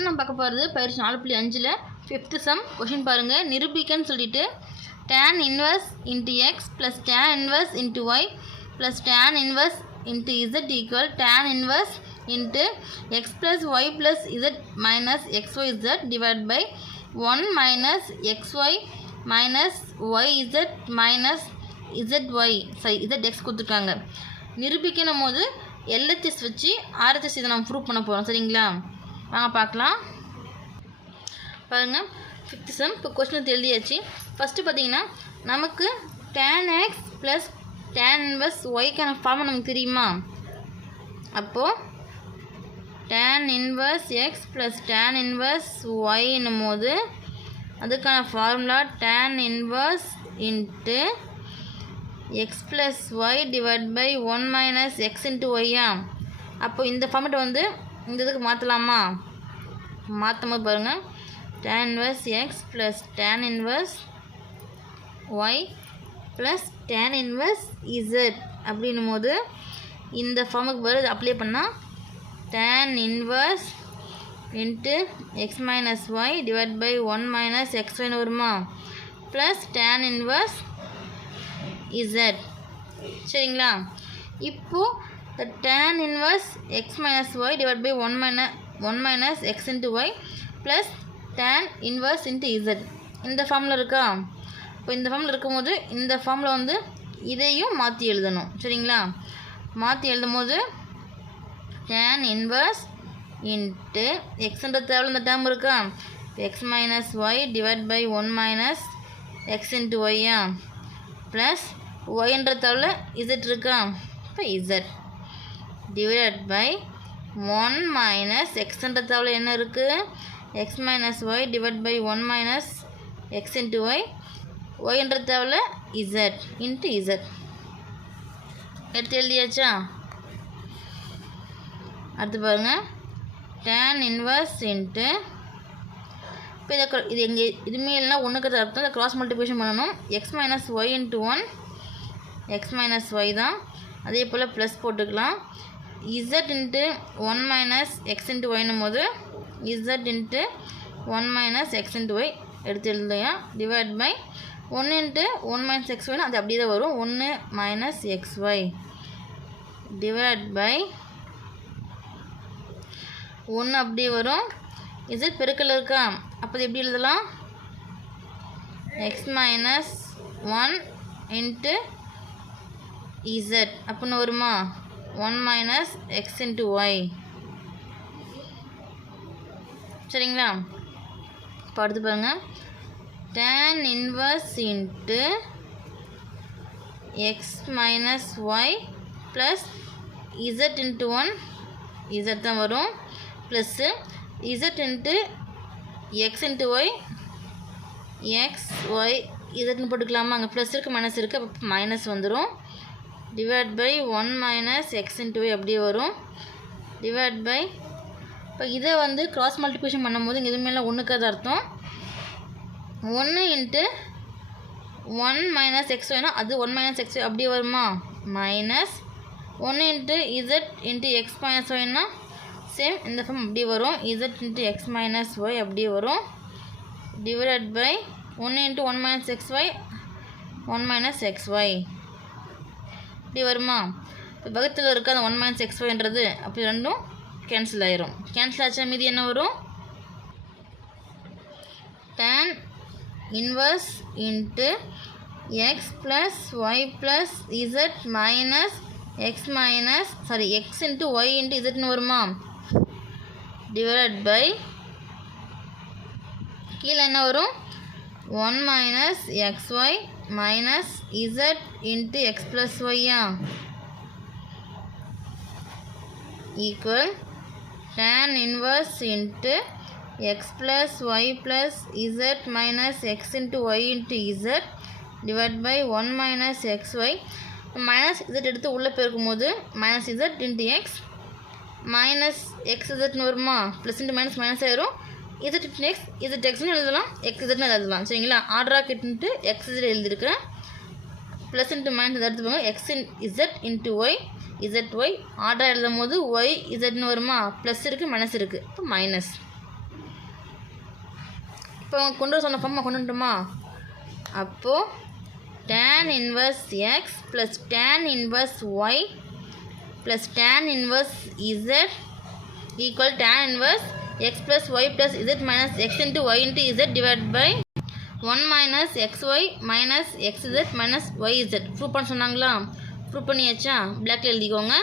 இப்போ நம்ம பார்க்க போகிறது பயிற்சி நாலு புள்ளி அஞ்சில் ஃபிஃப்த்து சம் கொஷின் பாருங்கள் நிரூபிக்கன்னு சொல்லிட்டு tan inverse into x plus tan inverse into y plus tan inverse into z equal tan inverse into x plus y plus z minus x y z divide by one minus x y minus y z minus z y சரி z X கொடுத்துருக்காங்க நிரூபிக்கணும் போது LHS வச்சு RHS இதை நம்ம prove பண்ண போகிறோம் சரிங்களா? வாங்க பார்க்கலாம். பாருங்கள் ஃபிஃப்த் சம் இப்போ கொஸ்டின் எழுதியாச்சு. ஃபஸ்ட்டு பார்த்தீங்கன்னா நமக்கு tan x plus tan inverse ஒய்க்கான ஃபார்மை நமக்கு தெரியுமா? அப்போது tan inverse x plus tan inverse ஒய்னும் போது அதுக்கான formula tan inverse into x plus y divide by one minus x into ஒய்யா அப்போ இந்த ஃபார்மெட்டை வந்து இந்த இதுக்கு மாற்றலாமா மாற்றும் போது பாருங்கள் tan inverse x plus tan inverse y plus tan inverse z அப்படின்னும் போது இந்த ஃபார்முக்கு பதில் அப்ளை பண்ணால் tan inverse into x minus y divide by one minus x ஒய்னு வருமா? ப்ளஸ் டேன் இன்வர்ஸ் இசட் சரிங்களா? இப்போது the tan inverse x minus y divide by one minus one minus x into y plus tan inverse into z இந்த ஃபார்மில் இருக்கா? இப்போ இந்த ஃபார்மில் இருக்கும்போது இந்த ஃபார்மில் வந்து இதையும் மாற்றி எழுதணும். சரிங்களா? மாற்றி எழுதும் போது tan இன்வர்ஸ் இன்ட்டு எக்ஸ்ன்ற தேவையில் இந்த டேர்ம் இருக்கா? X minus y divide by one minus x into ஒய்யா plus ஒய்ன்ற தவிர இசட் இருக்கா? இப்போ z divide by one minus எக்ஸ்ன்ற தவிர என்ன இருக்குது x minus y divide by one minus x into y ஒய்ன்ற தவிர இசட் இன்ட்டு இசட் எடுத்து எழுதியாச்சா? அடுத்து பாருங்கள் டேன் இன்வர்ஸ் இன்ட்டு இப்போ இதை cro- இது எங்கே இதுமே இல்லைனா ஒன்றுக்கு அர்த்தம். இதை கிராஸ் மல்டிபிகேஷன் பண்ணணும். X minus y into one x minus y தான். அதே போல் ப்ளஸ் போட்டுக்கலாம். Z into one minus x into ஒய்னும் போது z into one minus x into y எடுத்து எழுதுலையா டிவைட் பை ஒன்று இன்ட்டு ஒன் மைனஸ் எக்ஸ் ஒய்னு அது அப்படியே தான் வரும். ஒன்று minus x y divide by ஒன்று அப்படியே வரும். இது பெருக்கல் இருக்கா? அப்போ இது எப்படி எழுதலாம்? X minus one into z அப்புடின்னு வருமா? One minus x into y சரிங்களா? இப்போ அடுத்து பாருங்கள் tan inverse into x minus y plus z into one z தான் வரும். Plus z into x into y x y இசட்னு போட்டுக்கலாமா அங்கே ப்ளஸ் இருக்குது மைனஸ் இருக்குது அப்போ மைனஸ் வந்துடும் divide by one minus x into y எப்படி வரும்? டிவைட் பை இப்போ இதை வந்து க்ராஸ் மல்டிப்ளிகேஷன் பண்ணும்போது இங்கே எதுவுமே ஒன்றுக்காத அர்த்தம். ஒன்று இன்ட்டு ஒன் மைனஸ் எக்ஸ் ஒய்னா அது ஒன் மைனஸ் எக்ஸ் அப்படி வருமா? மைனஸ் ஒன்று into z into x minus ஒய்னா same இந்த ஃபார்ம் அப்படி வரும். Z into x minus y அப்படி வரும். டிவைட் பை ஒன்று into one minus x y one minus x y இப்படி வருமா? இப்போ பக்கத்தில் இருக்க அந்த ஒன் மைனஸ் எக்ஸ் ஒய்ன்றது அப்படி ரெண்டும் கேன்சல் ஆயிரும். கேன்சல் ஆச்சா மீதி என்ன வரும்? Tan inverse into x plus y plus z minus x minus sorry x into y into இசட்னு வருமா? டிவைட் பை கீழே என்ன வரும்? One minus x y minus z into x plus ஒய்யா? Equal tan inverse into x plus y plus z minus x into y into z divide by one minus x y. Minus z எடுத்து உள்ளே போயிருக்கும் போது minus z into x minus x இசட்னு வருமா? Plus into minus minus ஆயிரும். Z into x Z எக்ஸ்னு எழுதலாம் x இசட்னு எழுதலாம். சரிங்களா? ஆர்டராக கிட்டு எக்ஸ் இசட் எழுதியிருக்கிறேன் ப்ளஸ் இன்ட்டு மைனஸ் எடுத்துப்பாங்க x in z into y z y ஆர்டராக எழுதும் போது ஒய் இசட்னு வருமா? ப்ளஸ் இருக்குது மைனஸ் இருக்குது இப்போ மைனஸ் இப்போ கொண்டு வர சொன்ன ஃபார்மை கொண்டு வந்துட்டுமா அப்போது tan inverse x plus tan inverse y plus tan inverse z equal tan inverse x plus y plus z minus x into y into z divide by one minus x y minus x z minus y z prove பண்ண சொன்னாங்களா? Prove பண்ணியாச்சா? பிளாக்ல எழுதிக்கோங்க.